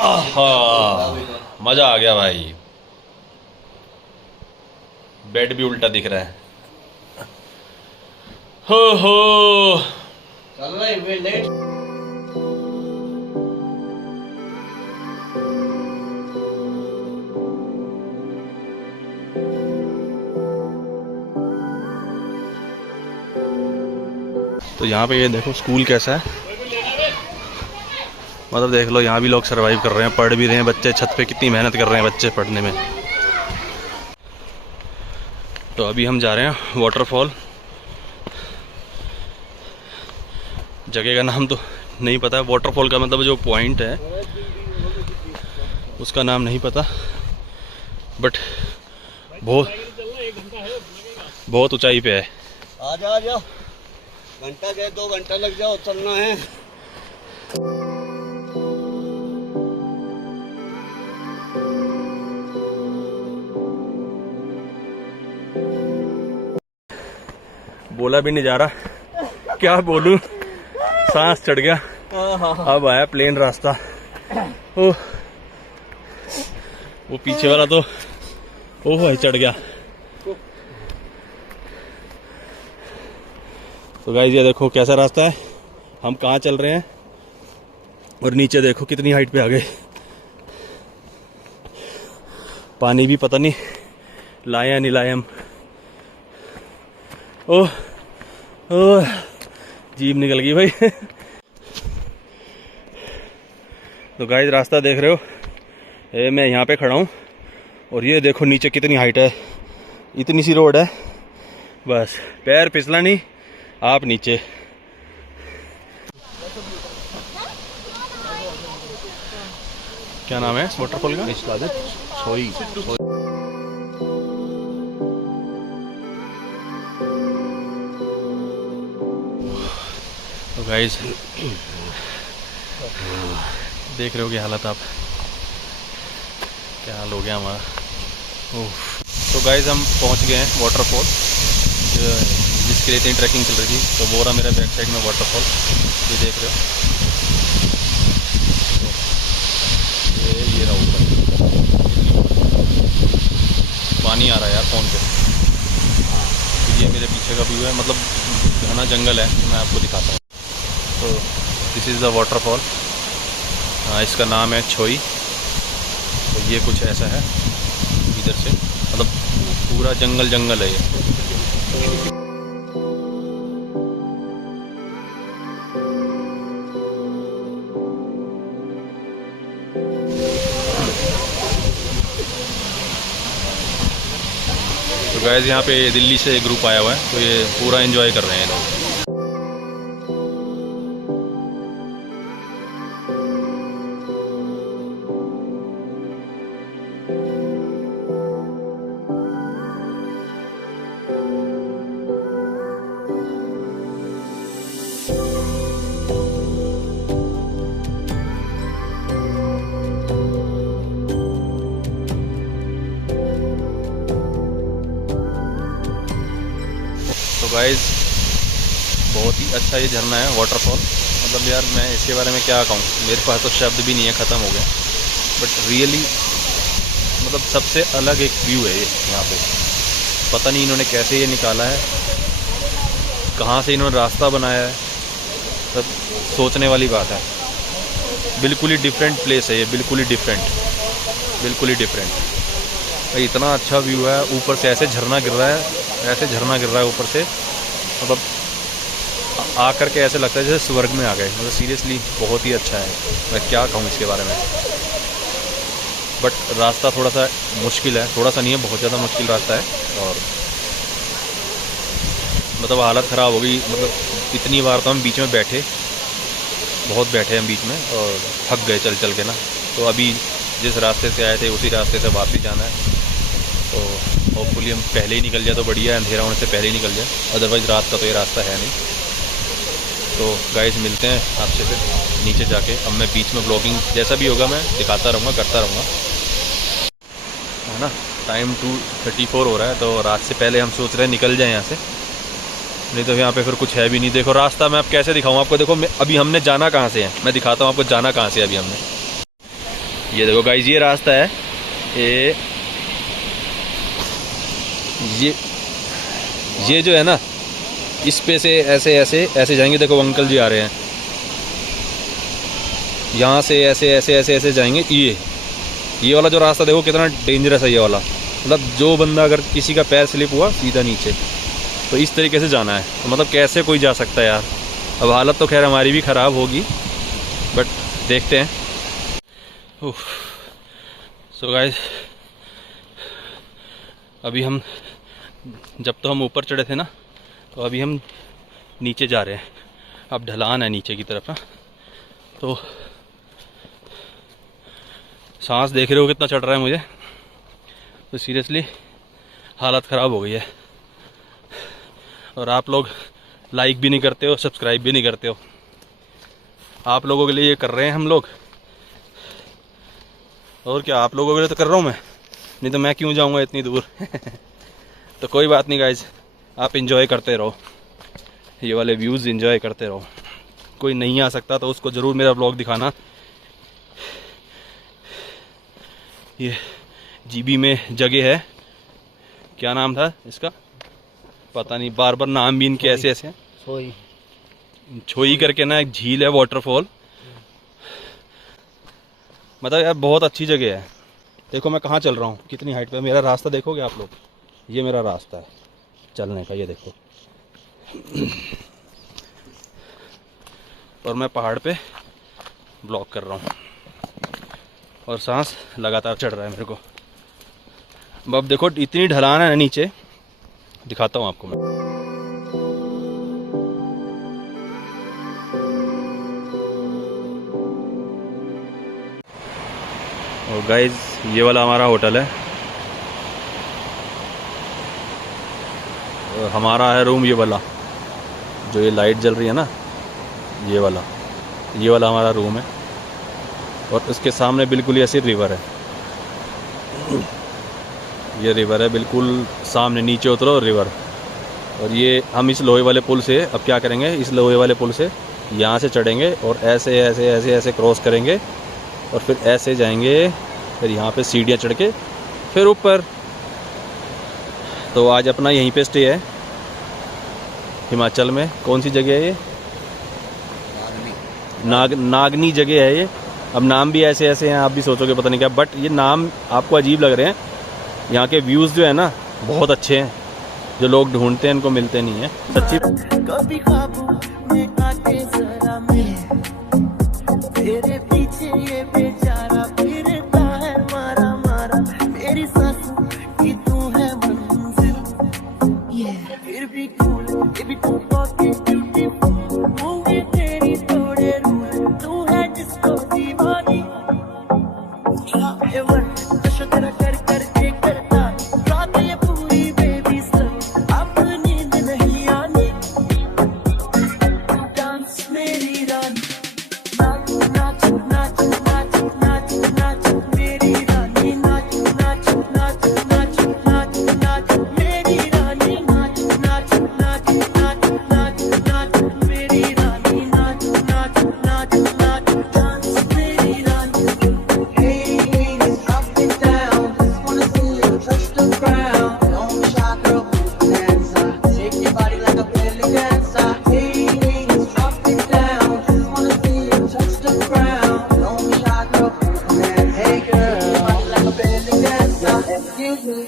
आहा, मजा आ गया भाई। बेड भी उल्टा दिख रहा है। हो चल रहा है लेट। तो यहाँ पे ये देखो स्कूल कैसा है, मतलब देख लो यहाँ भी लोग सरवाइव कर रहे हैं, पढ़ भी रहे हैं बच्चे, छत पे कितनी मेहनत कर रहे हैं बच्चे पढ़ने में। तो अभी हम जा रहे हैं वाटरफॉल। जगह का नाम तो नहीं पता, वाटरफॉल का मतलब जो पॉइंट है उसका नाम नहीं पता, बट बहुत ऊंचाई पे है। आ जाओ, घंटा गए 2 घंटा लग जाओ, चलना है। बोला भी नहीं जा रहा, क्या बोलूं, सांस चढ़ गया। अब आया प्लेन रास्ता। ओ, वो पीछे वाला तो ओह चढ़ गया। तो गाइस ये देखो कैसा रास्ता है, हम कहाँ चल रहे हैं, और नीचे देखो कितनी हाइट पे आ गए। पानी भी पता नहीं लाए या नहीं लाए हम। ओह ओह, जीभ निकल गई भाई। तो गाइस रास्ता देख रहे हो, ये मैं यहाँ पे खड़ा हूँ और ये देखो नीचे कितनी हाइट है, इतनी सी रोड है, बस पैर फिसला नहीं, आप नीचे। क्या नाम है इस वाटरफॉल का? सोई। तो गाइस देख रहे हो क्या हालत, आप क्या हाल हो गया हमारा। तो गाइस हम पहुंच गए हैं वाटरफॉल, जिसके लिए इतनी ट्रैकिंग चल रही थी। तो वो रहा मेरा बैक साइड में वाटरफॉल, ये देख रहे हो, ये रहा ऊपर पानी आ रहा है यार फ़ोन पे। तो ये मेरे पीछे का व्यू है, मतलब घना जंगल है, मैं आपको दिखाता हूँ। तो दिस इज़ द वाटरफॉल, इसका नाम है छोई। तो ये कुछ ऐसा है इधर से, मतलब पूरा जंगल जंगल है ये। तो गाइस यहाँ पे दिल्ली से एक ग्रुप आया हुआ है, तो ये पूरा एंजॉय कर रहे हैं लोग। तो गाइस बहुत ही अच्छा ये झरना है वाटरफॉल, मतलब यार मैं इसके बारे में क्या कहूँ, मेरे पास तो शब्द भी नहीं है, ख़त्म हो गया। बट रियली मतलब सबसे अलग एक व्यू है ये यहाँ पे, पता नहीं इन्होंने कैसे ये निकाला है, कहाँ से इन्होंने रास्ता बनाया है, सब सोचने वाली बात है। बिल्कुल ही डिफरेंट प्लेस है ये, बिल्कुल ही डिफरेंट। इतना अच्छा व्यू है, ऊपर से ऐसे झरना गिर रहा है, ऊपर से, मतलब आकर के ऐसे लगता है जैसे स्वर्ग में आ गए। मतलब सीरियसली बहुत ही अच्छा है, मैं क्या कहूँ इसके बारे में। बट रास्ता थोड़ा सा मुश्किल है, थोड़ा सा नहीं है, बहुत ज़्यादा मुश्किल रास्ता है, और मतलब हालत ख़राब हो गई। मतलब इतनी बार तो हम बीच में बैठे, बहुत बैठे हम बीच में, और थक गए चल चल के ना। तो अभी जिस रास्ते से आए थे उसी रास्ते से वापस जाना है, तो होपफुली हम पहले ही निकल जाए तो बढ़िया है, अंधेरा होने से पहले ही निकल जाए, अदरवाइज़ रात का तो ये रास्ता है नहीं। तो गाइस मिलते हैं आपसे फिर नीचे जाके। अब मैं बीच में ब्लॉगिंग जैसा भी होगा मैं दिखाता रहूँगा, करता रहूँगा, है ना। टाइम 2:34 हो रहा है, तो रात से पहले हम सोच रहे हैं निकल जाए यहाँ से, नहीं तो यहाँ पे फिर कुछ है भी नहीं। देखो रास्ता मैं अब कैसे दिखाऊँ आपको, देखो अभी हमने जाना कहाँ से है, मैं दिखाता हूँ आपको जाना कहाँ से है। अभी हमने ये देखो गाइस, ये रास्ता है, ये ये जो है ना, इस पे से ऐसे ऐसे ऐसे जाएंगे। देखो अंकल जी आ रहे हैं, यहाँ से ऐसे ऐसे ऐसे ऐसे जाएंगे। ये वाला जो रास्ता देखो कितना डेंजरस है ये वाला। मतलब जो बंदा, अगर किसी का पैर स्लिप हुआ सीधा नीचे, तो इस तरीके से जाना है। तो मतलब कैसे कोई जा सकता है यार। अब हालत तो खैर हमारी भी ख़राब होगी, बट देखते हैं। सो गाइस, अभी हम, जब तो हम ऊपर चढ़े थे ना, तो अभी हम नीचे जा रहे हैं। अब ढलान है नीचे की तरफ ना, तो सांस देख रहे हो कितना चढ़ रहा है मुझे। तो सीरियसली हालत ख़राब हो गई है। और आप लोग लाइक भी नहीं करते हो, सब्सक्राइब भी नहीं करते हो। आप लोगों के लिए ये कर रहे हैं हम लोग, और क्या, आप लोगों के लिए तो कर रहा हूँ मैं, नहीं तो मैं क्यों जाऊँगा इतनी दूर। तो कोई बात नहीं गाइज, आप इंजॉय करते रहो, ये वाले व्यूज़ इंजॉय करते रहो। कोई नहीं आ सकता तो उसको ज़रूर मेरा व्लॉग दिखाना। ये जीबी में जगह है, क्या नाम था इसका पता नहीं, बार बार नाम भी इनके ऐसे ऐसे हैं। छोई करके ना एक झील है, वाटरफॉल। मतलब यार बहुत अच्छी जगह है। देखो मैं कहाँ चल रहा हूँ, कितनी हाइट पे। मेरा रास्ता देखोगे आप लोग, ये मेरा रास्ता है चलने का, ये देखो। और मैं पहाड़ पे ब्लॉक कर रहा हूँ, और सांस लगातार चढ़ रहा है मेरे को। अब देखो इतनी ढलान है ना नीचे, दिखाता हूँ आपको मैं। और गाइज, ये वाला हमारा होटल है, और हमारा है रूम ये वाला, जो ये लाइट जल रही है ना, ये वाला हमारा रूम है। और उसके सामने बिल्कुल ही ऐसी रिवर है, ये रिवर है बिल्कुल सामने, नीचे उतरो रिवर। और ये हम इस लोहे वाले पुल से अब क्या करेंगे, इस लोहे वाले पुल से यहाँ से चढ़ेंगे और ऐसे ऐसे ऐसे ऐसे क्रॉस करेंगे, और फिर ऐसे जाएंगे, फिर यहाँ पे सीढ़ियाँ चढ़ के फिर ऊपर। तो आज अपना यहीं पे स्टे है, हिमाचल में। कौन सी जगह है ये? नागनी जगह है ये। अब नाम भी ऐसे ऐसे हैं, आप भी सोचोगे पता नहीं क्या, बट ये नाम आपको अजीब लग रहे हैं। यहाँ के व्यूज़ जो है ना बहुत अच्छे हैं, जो लोग ढूंढते हैं इनको मिलते नहीं है सच्ची। कभी ख्वाबों में आके जरा तेरे पीछे ये बेचारा फिरता है मारा मारा, मेरी सांसों की तू है मंजिल, फिर भी कूल, फिर भी तू बहुत ब्यूटीफुल, होंगे तेरी थोड़े रूल, तू है जिसको दीवानी। नशा तेरा कर कर के करता, रात ये पूरी बेबी स्लो, अब नींद नहीं आनी, डांस मेरी रानी, नाच नाच नाच नाच नाच नाच मेरी रानी, नाच नाच नाच नाच नाच नाच मेरी रानी, नाच नाच नाच नाच नाच नाच मेरी रानी, नाच नाच नाच नाच डांस मेरी रानी। Excuse me.